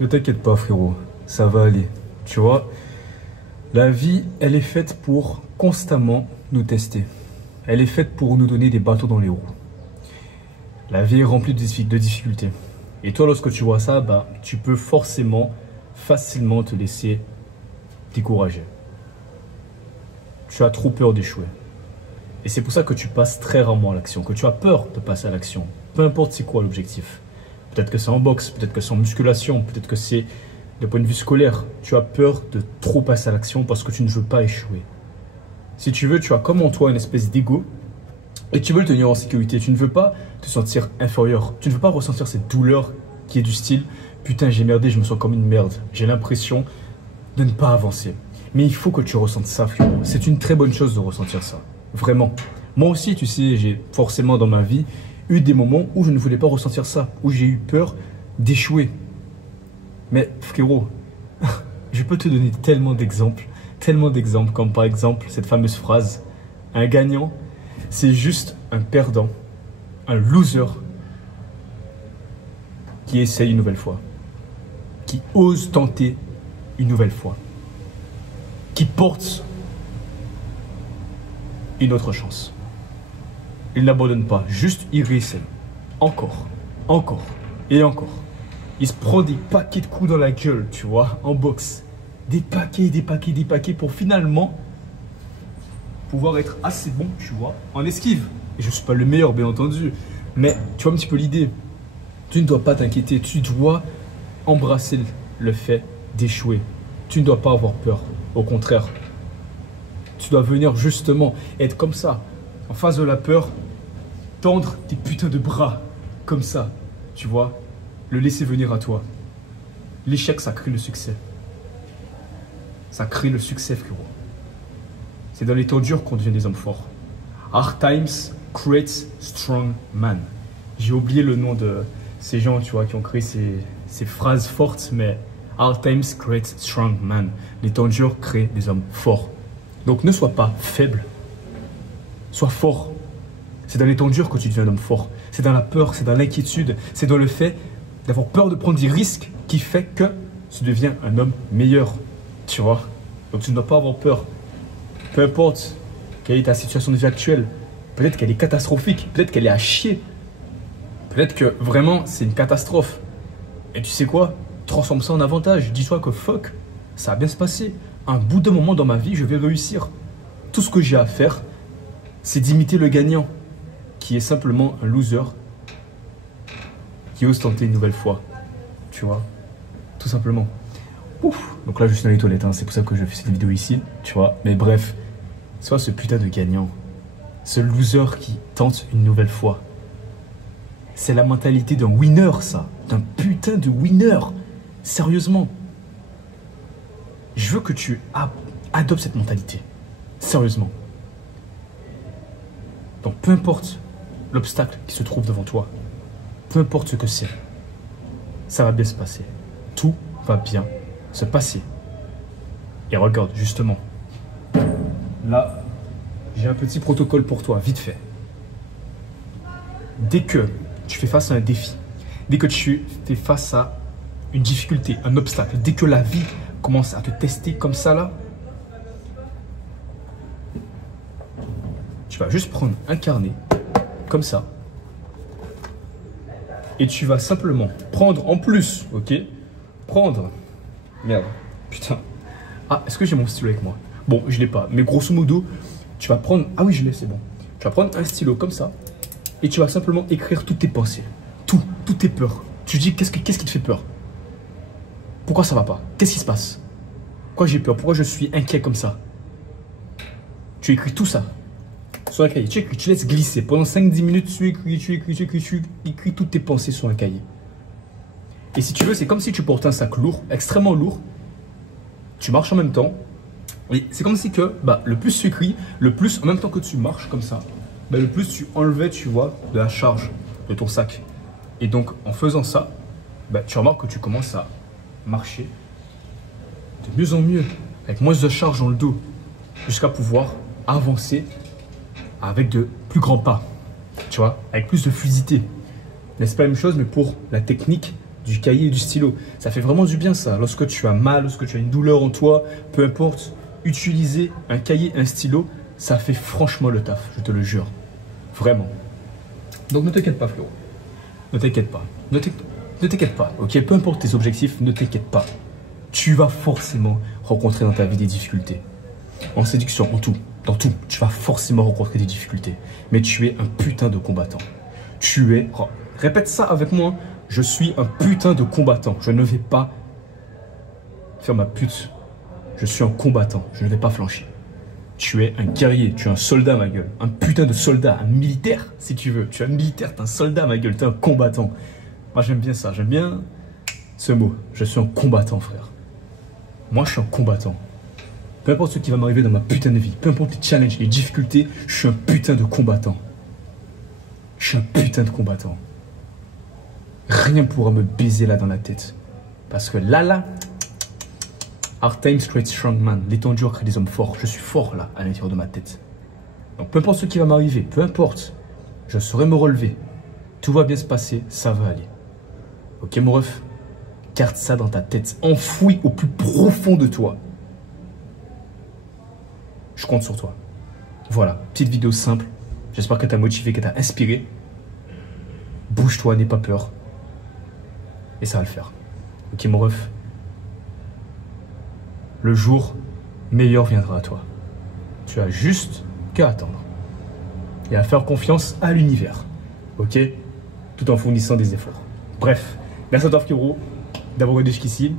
Ne t'inquiète pas, frérot, ça va aller. Tu vois, la vie, elle est faite pour constamment nous tester. Elle est faite pour nous donner des bâtons dans les roues. La vie est remplie de difficultés. Et toi, lorsque tu vois ça, bah, tu peux forcément, facilement te laisser décourager. Tu as trop peur d'échouer. Et c'est pour ça que tu passes très rarement à l'action, que tu as peur de passer à l'action. Peu importe c'est quoi l'objectif. Peut-être que c'est en boxe, peut-être que c'est en musculation, peut-être que c'est de point de vue scolaire. Tu as peur de trop passer à l'action parce que tu ne veux pas échouer. Si tu veux, tu as comme en toi une espèce d'ego et tu veux le tenir en sécurité. Tu ne veux pas te sentir inférieur. Tu ne veux pas ressentir cette douleur qui est du style « Putain, j'ai merdé, je me sens comme une merde. J'ai l'impression de ne pas avancer. » Mais il faut que tu ressentes ça, frérot. C'est une très bonne chose de ressentir ça. Vraiment. Moi aussi, tu sais, j'ai forcément dans ma vie eu des moments où je ne voulais pas ressentir ça, où j'ai eu peur d'échouer. Mais frérot, je peux te donner tellement d'exemples, comme par exemple cette fameuse phrase, un gagnant, c'est juste un perdant, un loser qui essaye une nouvelle fois, qui ose tenter une nouvelle fois, qui porte une autre chance. Il n'abandonne pas, juste il réessaye. Encore, encore et encore. Il se prend des paquets de coups dans la gueule, tu vois, en boxe. Des paquets pour finalement pouvoir être assez bon, tu vois, en esquive. Et je ne suis pas le meilleur, bien entendu. Mais tu vois un petit peu l'idée. Tu ne dois pas t'inquiéter, tu dois embrasser le fait d'échouer. Tu ne dois pas avoir peur, au contraire. Tu dois venir justement être comme ça, en face de la peur, tendre tes putains de bras, comme ça, tu vois, le laisser venir à toi. L'échec, ça crée le succès. Ça crée le succès, frérot. C'est dans les temps durs qu'on devient des hommes forts. Hard times create strong man. J'ai oublié le nom de ces gens, tu vois, qui ont créé ces phrases fortes, mais hard times create strong man. Les temps durs créent des hommes forts. Donc ne sois pas faible, sois fort. C'est dans les temps durs que tu deviens un homme fort. C'est dans la peur, c'est dans l'inquiétude, c'est dans le fait d'avoir peur de prendre des risques qui fait que tu deviens un homme meilleur. Tu vois? Donc tu ne dois pas avoir peur. Peu importe quelle est ta situation de vie actuelle, peut-être qu'elle est catastrophique, peut-être qu'elle est à chier, peut-être que vraiment c'est une catastrophe. Et tu sais quoi? Transforme ça en avantage. Dis-toi que fuck, ça va bien se passer. Un bout de moment dans ma vie, je vais réussir. Tout ce que j'ai à faire, c'est d'imiter le gagnant, qui est simplement un loser, qui ose tenter une nouvelle fois. Tu vois? Tout simplement. Ouf. Donc là, je suis dans les toilettes, hein. C'est pour ça que je fais cette vidéo ici, tu vois. Mais bref, sois ce putain de gagnant, ce loser qui tente une nouvelle fois. C'est la mentalité d'un winner, ça. D'un putain de winner. Sérieusement. Je veux que tu adoptes cette mentalité. Sérieusement. Donc peu importe l'obstacle qui se trouve devant toi, peu importe ce que c'est, ça va bien se passer. Tout va bien se passer. Et regarde, justement, là, j'ai un petit protocole pour toi, vite fait. Dès que tu fais face à un défi, dès que tu fais face à une difficulté, un obstacle, dès que la vie commence à te tester comme ça là, tu vas juste prendre un carnet, comme ça, et tu vas simplement prendre en plus, ok, merde, putain, ah, est-ce que j'ai mon stylo avec moi? Bon, je l'ai pas, mais grosso modo, tu vas prendre, ah oui, je l'ai, c'est bon, tu vas prendre un stylo comme ça, et tu vas simplement écrire toutes tes pensées, toutes tes peurs. Tu te dis, qu'est-ce qui te fait peur? Pourquoi ça va pas? Qu'est-ce qui se passe? Pourquoi j'ai peur? Pourquoi je suis inquiet comme ça? Tu écris tout ça sur un cahier. Tu laisses glisser. Pendant 5-10 minutes, tu écris toutes tes pensées sur un cahier. Et si tu veux, c'est comme si tu portais un sac lourd, extrêmement lourd. Tu marches en même temps. Et c'est comme si que le plus tu écris, le plus en même temps que tu marches comme ça, le plus tu enlevais, tu vois, de la charge de ton sac. Et donc, en faisant ça, tu remarques que tu commences à marcher de mieux en mieux, avec moins de charge dans le dos, jusqu'à pouvoir avancer avec de plus grands pas, tu vois, avec plus de fluidité. Mais c'est pas la même chose, mais pour la technique du cahier et du stylo. Ça fait vraiment du bien ça. Lorsque tu as mal, lorsque tu as une douleur en toi, peu importe, utiliser un cahier, un stylo, ça fait franchement le taf, je te le jure. Vraiment. Donc ne t'inquiète pas, frérot. Ne t'inquiète pas. Ne t'inquiète pas, ok? Peu importe tes objectifs, ne t'inquiète pas. Tu vas forcément rencontrer dans ta vie des difficultés. En séduction, en tout, dans tout, tu vas forcément rencontrer des difficultés. Mais tu es un putain de combattant. Tu es... Répète ça avec moi. Je suis un putain de combattant. Je ne vais pas faire ma pute. Je suis un combattant. Je ne vais pas flancher. Tu es un guerrier. Tu es un soldat, ma gueule. Un putain de soldat. Un militaire, si tu veux. Tu es un militaire. Tu es un soldat, ma gueule. Tu es un combattant. Moi, j'aime bien ça. J'aime bien ce mot. Je suis un combattant, frère. Moi, je suis un combattant. Peu importe ce qui va m'arriver dans ma putain de vie. Peu importe les challenges, les difficultés. Je suis un putain de combattant. Je suis un putain de combattant. Rien ne pourra me baiser là dans la tête. Parce que là, hard time straight strong man. L'étendue crée des hommes forts. Je suis fort là, à l'intérieur de ma tête. Donc peu importe ce qui va m'arriver, peu importe, je saurai me relever. Tout va bien se passer, ça va aller. Ok mon ref? Garde ça dans ta tête. Enfoui au plus profond de toi. Je compte sur toi. Voilà, petite vidéo simple. J'espère qu'elle t'a motivé, qu'elle t'a inspiré. Bouge-toi, n'aie pas peur. Et ça va le faire. Ok mon ref? Le jour meilleur viendra à toi. Tu as juste qu'à attendre. Et à faire confiance à l'univers. Ok? Tout en fournissant des efforts. Bref, merci à toi frérot d'avoir regardé jusqu'ici.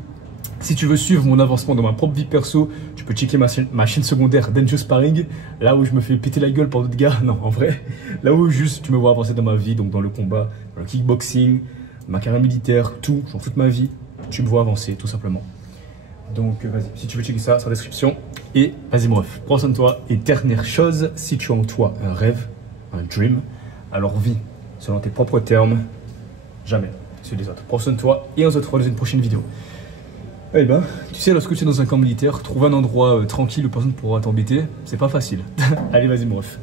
Si tu veux suivre mon avancement dans ma propre vie perso, tu peux checker ma chaîne secondaire Danger Sparring, là où je me fais péter la gueule par d'autres gars. Non, en vrai, là où juste tu me vois avancer dans ma vie, donc dans le combat, dans le kickboxing, ma carrière militaire, tout, j'en fous de ma vie, tu me vois avancer tout simplement. Donc vas-y, si tu veux checker ça, c'est en description. Et vas-y mon ref, prends soin de toi. Et dernière chose, si tu as en toi un rêve, un dream, alors vis selon tes propres termes, jamais ceux des autres. Prends soin de toi et on se retrouve dans une prochaine vidéo. Eh ben, tu sais, lorsque tu es dans un camp militaire, trouver un endroit tranquille où personne ne pourra t'embêter, c'est pas facile. Allez, vas-y, mon ref.